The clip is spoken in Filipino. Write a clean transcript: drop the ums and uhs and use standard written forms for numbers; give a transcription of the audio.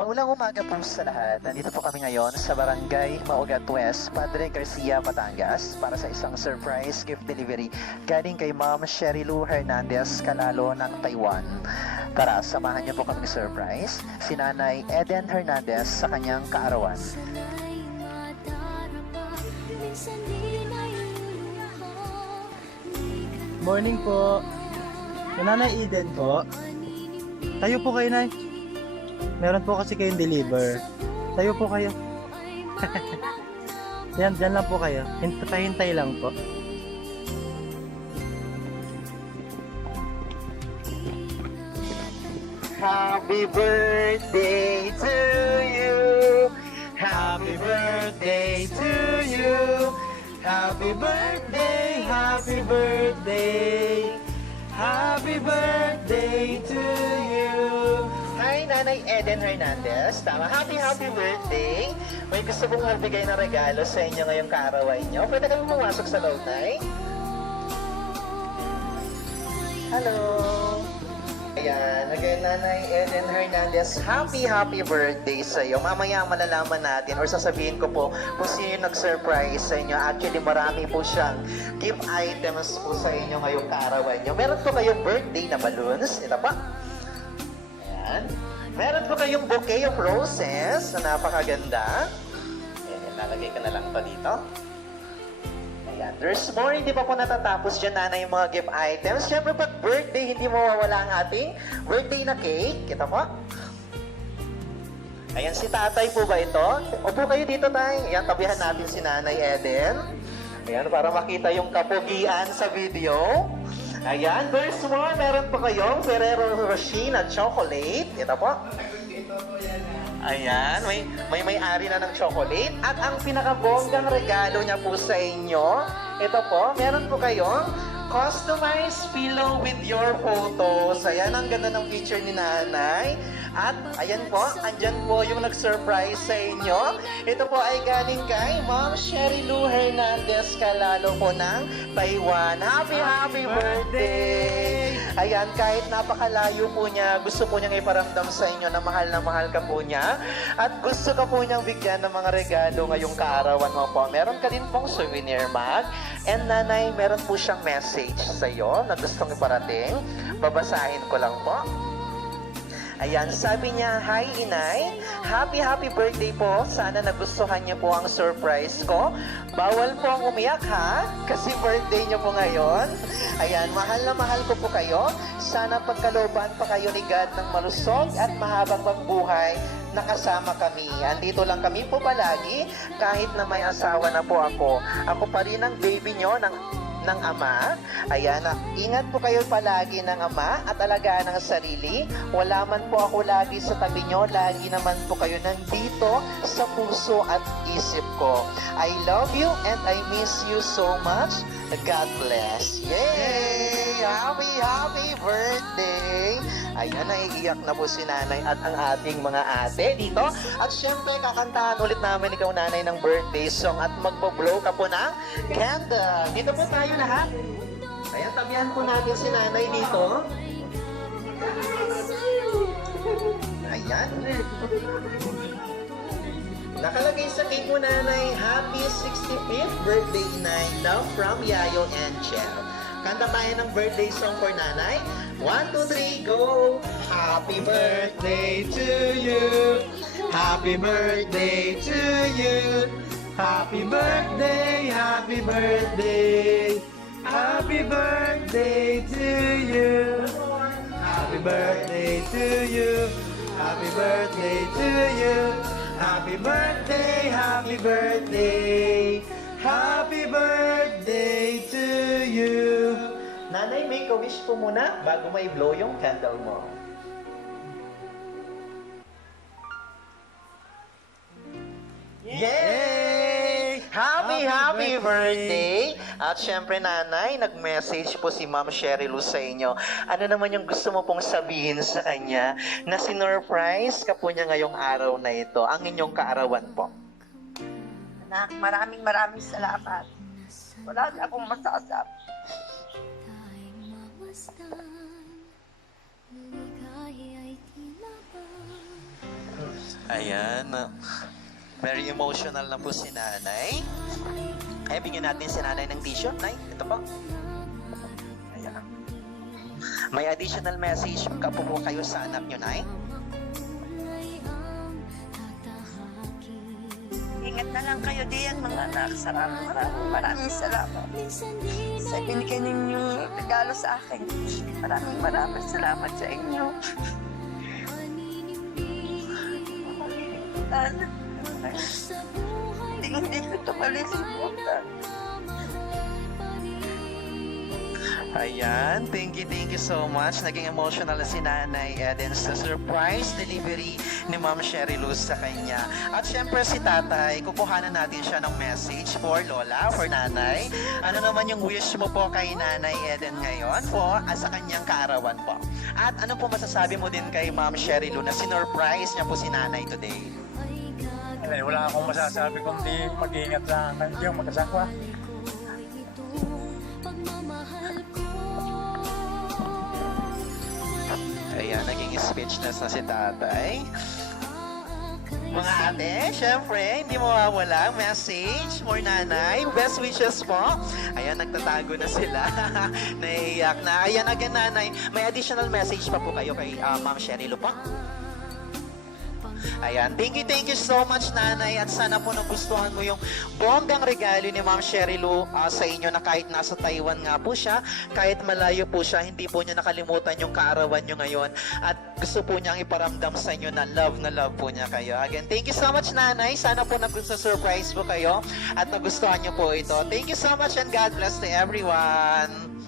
Maulang umaga po sa lahat. Nandito po kami ngayon sa Barangay Maugat West, Padre Garcia, Batangas para sa isang surprise gift delivery galing kay Ma'am Sherry Lou Hernandez Calalo ng Taiwan. Tara, samahan niyo po kami surprise si Nanay Eden Hernandez sa kanyang kaarawan. Morning po. Nanay Eden po. Tayo po kayo, Nay. Meron po kasi kayong deliver. Tayo po kayo. Yan, dyan lang po kayo. Hintay lang po. Happy birthday to you. Happy birthday to you. Happy birthday, happy birthday. Happy birthday to you. Hi, Nanay Eden Hernandez. Tama, happy birthday. May gusto pong magbigay ng regalo sa inyo ngayong kaarawan nyo. Pwede kami pumasok sa loob, Nay? Hello. Ayan, again, Nanay Eden Hernandez, happy birthday sa iyo. Mamaya malalaman natin or sasabihin ko po kung sino nag-surprise sa inyo. Actually, marami po siyang gift items po sa inyo ngayong kaarawan nyo. Meron po kayong birthday na balloons. Ito pa. Ayan. Meron po kayong bouquet of roses na napakaganda. Ayan, lalagay ko na lang pa dito. Ayan. There's more, hindi pa po natatapos dyan, Nanay, yung mga gift items. Siyempre, pag birthday, hindi mawawala ang ating birthday na cake. Kita mo? Ayan, si tatay po ba ito? Upo kayo dito, tay. Ayan, tabihan natin si Nanay Eden. Ayan, para makita yung kapugian sa video. Ayan, there's more. Meron po kayong Ferrero Rocher na chocolate. Ito po. Ayan, may-ari na ng chocolate. At ang pinakabonggang regalo niya po sa inyo, ito po, meron po kayong customized pillow with your photos. Ayan, ang ganda ng picture ni Nanay. At ayan po, andyan po yung nag-surprise sa inyo. Ito po ay galing kay Ma'am Sherry Lou Hernandez Calalo po ng Taiwan. Happy birthday! Ayan, kahit napakalayo po niya, gusto po niyang iparamdam sa inyo na mahal ka po niya. At gusto ka po niyang bigyan ng mga regalo ngayong kaarawan mo po. Meron ka din pong souvenir bag. And Nanay, meron po siyang message sa iyo na gustong iparating. Babasahin ko lang po. Ayan, sabi niya, "Hi Inay, happy birthday po. Sana nagustuhan niyo po ang surprise ko. Bawal po ang umiyak ha, kasi birthday niyo po ngayon. Ayan, mahal ko po kayo. Sana pagkalooban pa kayo ni God ng malusog at mahabang pagbuhay. Nakasama kami. Andito lang kami po palagi kahit na may asawa na po ako. Ako pa rin ang baby niyo ng ama. Ayan, ingat po kayo palagi ng ama at alagaan ang sarili. Wala man po ako lagi sa tabi nyo, lagi naman po kayo nandito sa puso at isip ko. I love you and I miss you so much. God bless." Yay! Happy birthday! Ayan, naiiyak na po si Nanay at ang ating mga ate dito. At syempre, kakantahan ulit namin ikaw, Nanay, ng birthday song at magbo-blow ka po ng candle. Dito po tayo lahat. Ayan, tabihan po natin si Nanay dito. Ayan. Nakalagay sa cake mo, Nanay, happy 65th birthday, Inay. Love from Yayo and Chel. Kanta tayo ng birthday song for Nanay. 1, 2, 3, go! Happy birthday to you. Happy birthday to you. Happy birthday, happy birthday. Happy birthday to you. Happy birthday to you. Happy birthday to you. Happy birthday, happy birthday. Happy birthday to you. Nanay, make a wish po muna bago may blow yung candle mo. happy birthday! At syempre, nanay, nag-message po si Ma'am Sherry Lou sa inyo. Ano naman yung gusto mo pong sabihin sa kanya na sinurprise ka po niya ngayong araw na ito, ang inyong kaarawan po? Anak, maraming salamat. Wala na akong masasabi. Ayan. Very emotional na po si nanay. Ay, bigyan natin si nanay ng tissue. Nay, ito po. Ayan. May additional message ka po kayo sa anak nyo, nay? Ingat na lang kayo diyan, mga anak. Maraming salamat. Sa binigay ninyong regalo sa akin. Maraming salamat sa inyo. Hindi ko ito malilimutan. Ayan, thank you so much. Naging emotional na si Nanay Eden sa surprise delivery ni Ma'am Sherry Luz sa kanya. At syempre si Tatay, kukuhanan natin siya ng message for Lola, for Nanay. Ano naman yung wish mo po kay Nanay Eden ngayon po sa kanyang kaarawan po? At ano po masasabi mo din kay Ma'am Sherry Luz na sinurprise niya po si Nanay today? Wala akong masasabi kundi mag-iingat sa yung magkasakwa. Ayan, naging speechless na si Tatay. Mga ate, syempre, hindi mawawala ang message for nanay. Best wishes po. Ayan, nagtatago na sila. Naiiyak na. Ayan, again, nanay, may additional message pa po kayo kay Ma'am Sherry Lou po. Ayan, thank you so much, nanay. At sana po nagustuhan mo yung bonggang regalo ni Ma'am Sherry Lou sa inyo na kahit nasa Taiwan nga po siya, kahit malayo po siya, hindi po niya nakalimutan yung kaarawan niyo ngayon. At gusto po niyang iparamdam sa inyo na love po niya kayo. Again, thank you so much, nanay. Sana po nag-surprise po kayo at nagustuhan niyo po ito. Thank you so much and God bless to everyone.